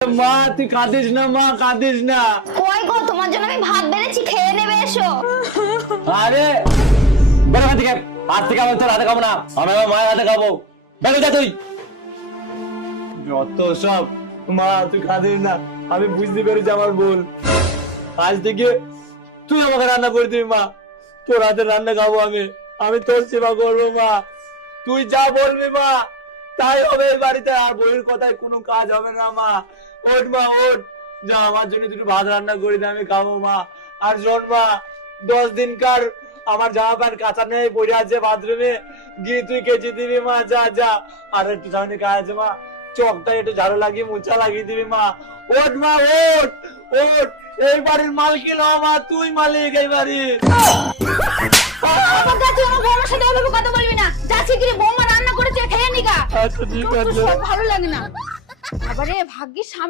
মা তুই কাঁদিস না, মা কাঁদিস না। কই গো, তোমার জন্য আমি ভাত বেড়েছি, খেয়ে নেবে, এসো। আরে বেরো থেকে, আজ থেকে আমি তোর হাতে খাবো না, আমি আমার মায়ের হাতে খাবো। বেরো যা তুই। যত সব। মা তুই কাঁদিস না, আমি বুঝতে পেরেছি আমার ভুল। আজ থেকে তুই আমাকে রান্না করে দিবি মা, তোর হাতে রান্না খাবো আমি। আমি তোর সেবা করবো মা, তুই যা বলবি মা তাই হবে এই বাড়িতে। আর বইয়ের কথায় কোনো কাজ হবে না মা। ওঠ মা ওঠ, যা আমার জন্য দুটো ভাত রান্না করে দে, আমি খাবো মা। আর শোন মা, 10 দিনকার আমার জামা প্যান্ট কাঁচা নেই, পড়ে আছে বাথরুমে, গিয়ে তুই কেচে দিবি মা, যা যা। আর একটু সামনে কাজ আছে মা, চকটা একটু ঝাড়ু লাগিয়ে মোছা লাগিয়ে দিবি মা। ওঠ মা ওঠ ওঠ, এই বাড়ির মালকিন হ মা, তুই মালিক এই বাড়ির। আমার কাছে আমার বৌমার সাথে ওইভাবে কথা বলবি না। যা শিগগিরই বৌমা রান্না করেছে, খেয়ে নিগা। আচ্ছা ঠিক আছে। সব ভালো লাগে না। আবারে ভাগ্যিস সামনে